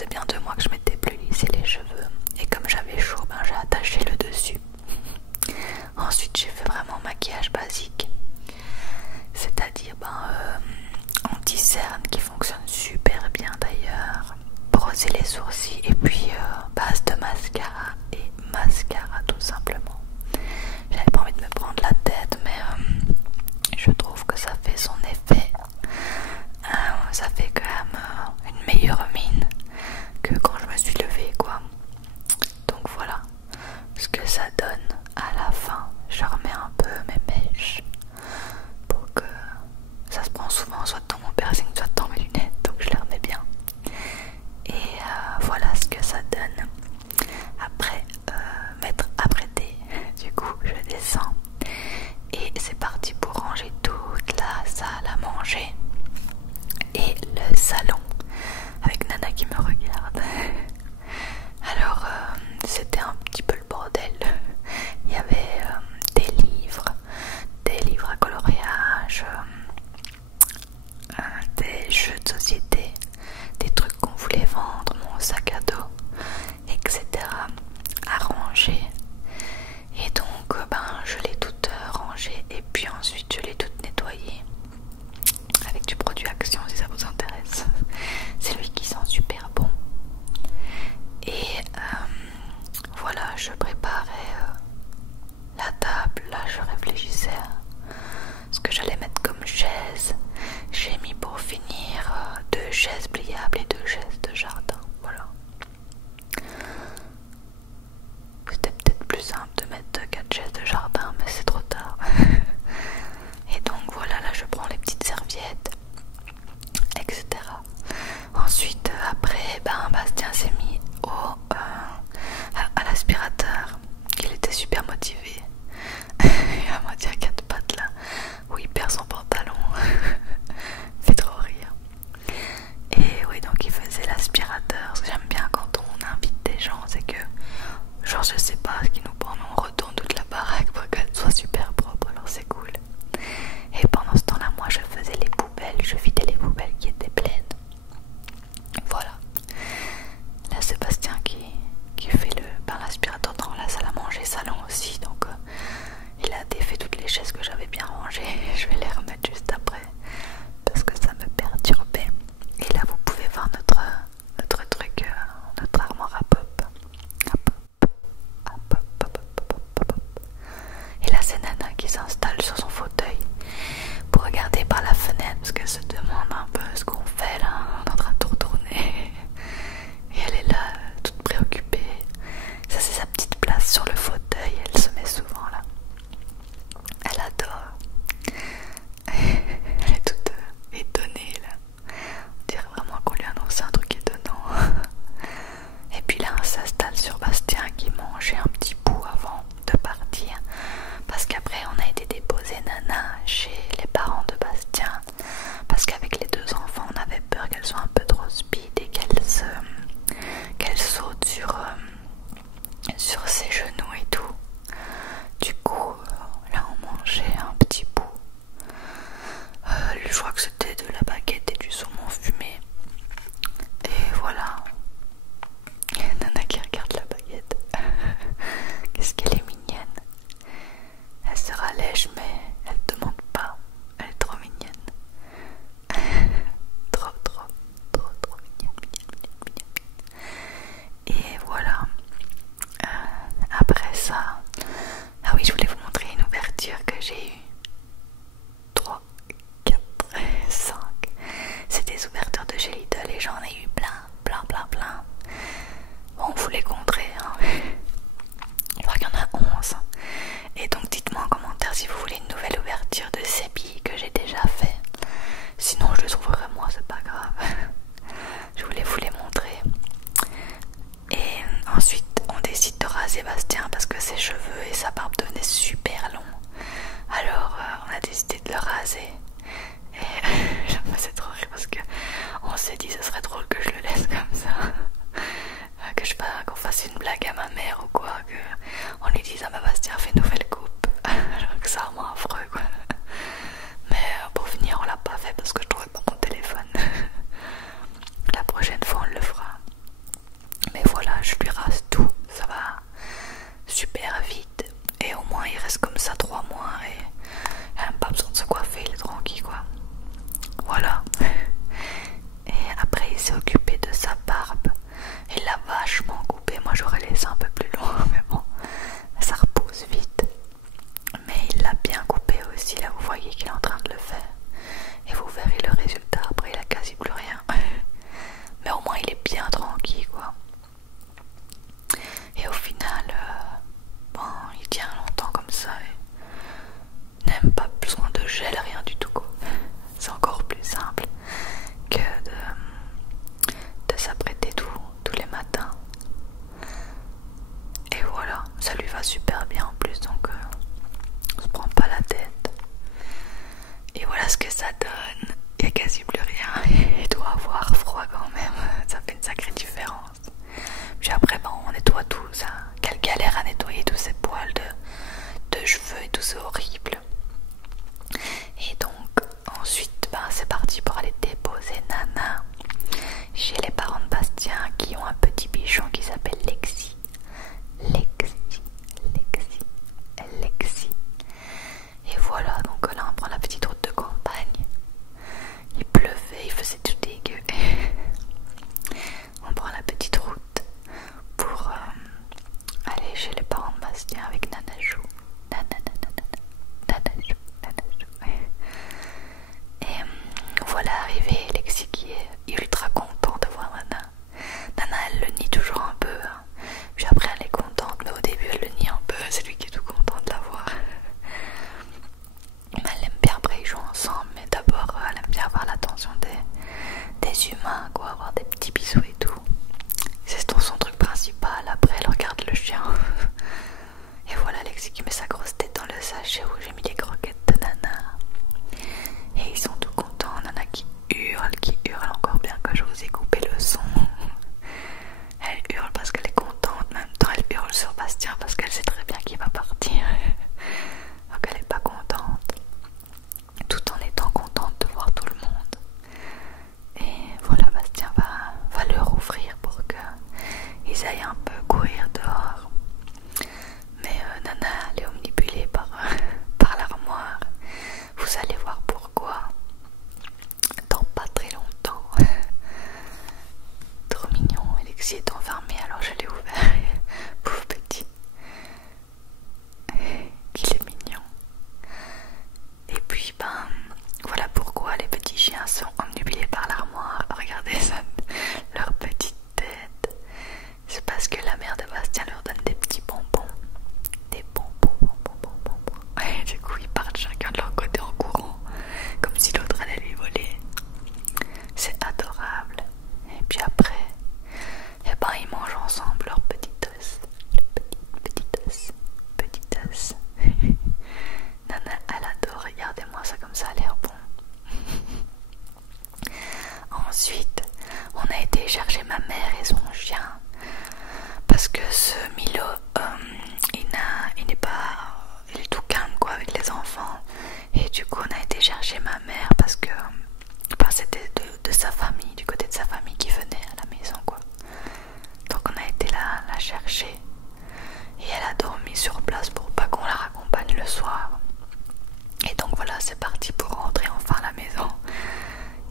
faisait bien 2 mois que je m'étais plus lissé les cheveux. Et comme j'avais chaud, ben, j'ai attaché le dessus. Ensuite j'ai fait vraiment maquillage basique. C'est-à-dire anti-cerne qui fonctionne super bien d'ailleurs. Brosser les sourcils et puis base de mascara et mascara tout simplement. J'avais pas envie de me prendre la tête mais je trouve que ça fait son effet. Ça fait quand même une meilleure mine que quand je me suis levée quoi. Donc voilà ce que ça donne à la fin. Je remets un peu mes mèches pour que ça se prend souvent soit dans mon piercing soit dans mes lunettes, donc je les remets bien. Et voilà ce que ça celle-ci est enfermée, alors je l'ai ouvert. Pauvre petit. Qu'il est mignon. Et puis ben voilà pourquoi les petits chiens sont omnubilés par l'armoire. Regardez ça, leur petite tête. C'est parce que la mère de Bastien leur donne des petits bonbons. Des bonbons. Et du coup ils partent chacun de leur côté en courant, comme si l'autre allait lui voler. C'est adorable. Et puis après, eh ben ils mangent ensemble leur petit os. Petit os. Nana, elle adore, regardez-moi ça comme ça, a l'air bon. Ensuite, on a été chercher ma mère et son chien parce que ce Milo, il est tout calme quoi avec les enfants. Et du coup, on a été chercher ma mère parce que c'était de sa famille, du côté de sa famille qui venait à la maison quoi. Donc on a été la chercher et elle a dormi sur place pour pas qu'on la raccompagne le soir. Et donc voilà, c'est parti pour rentrer enfin à la maison.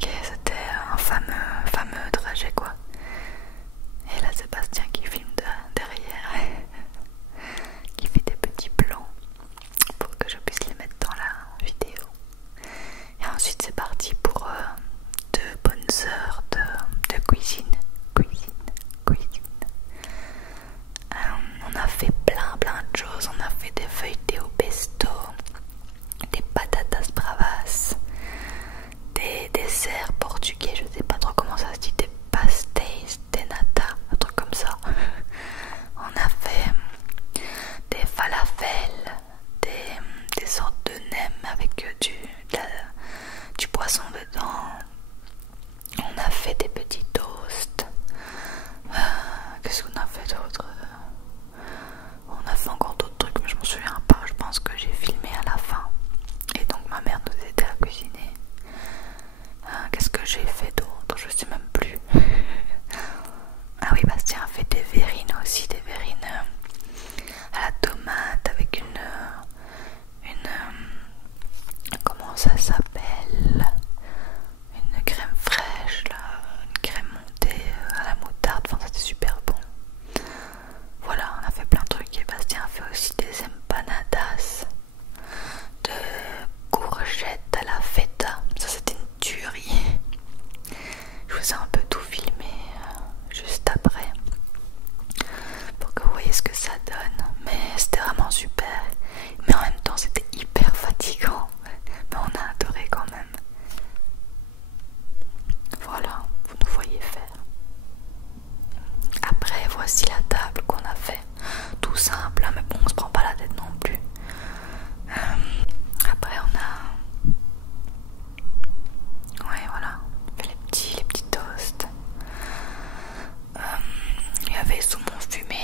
C'était un fameux trajet quoi. Et là Sébastien qui filme derrière, qui fait des petits plans pour que je puisse les mettre dans la vidéo. Et ensuite c'est parti pour 2 bonnes heures de cuisine. On a fait plein de choses. On a fait des feuilletés au pesto, des patatas bravas, des desserts portugais, je sais pas trop comment ça se dit, des pastéis de nata, un truc comme ça. On a fait des falafels, des sortes de nems avec du poisson dedans. On a fait des petits toasts. Qu'est-ce qu'on a fait d'autre? On a fait encore d'autres trucs mais je m'en souviens pas. Je pense que j'ai filmé à la fin. Et donc ma mère nous aidait à cuisiner. Qu'est-ce que j'ai fait d'autre? Je sais même plus. Ah oui, Bastien a fait des verrines aussi. Des verrines à la tomate avec une comment ça s'appelle? Une crème fraîche là, une crème montée à la moutarde, enfin c'était super bon. Voilà, on a fait plein de trucs et Bastien a fait aussi des empanadas de courgettes à la feta. Ça c'était une tuerie. Je vous ai un peu tout filmé juste après pour que vous voyez ce que ça donne. Mais c'était vraiment super. Mais en même temps c'était hyper fatigant. Mais on a adoré quand même. Voilà, vous nous voyez faire. Après, voici la table qu'on a fait. Tout simple, hein, mais bon, on se prend pas la tête non plus. Après, on a... Ouais, voilà, on fait les petits toasts. Il y avait saumon fumé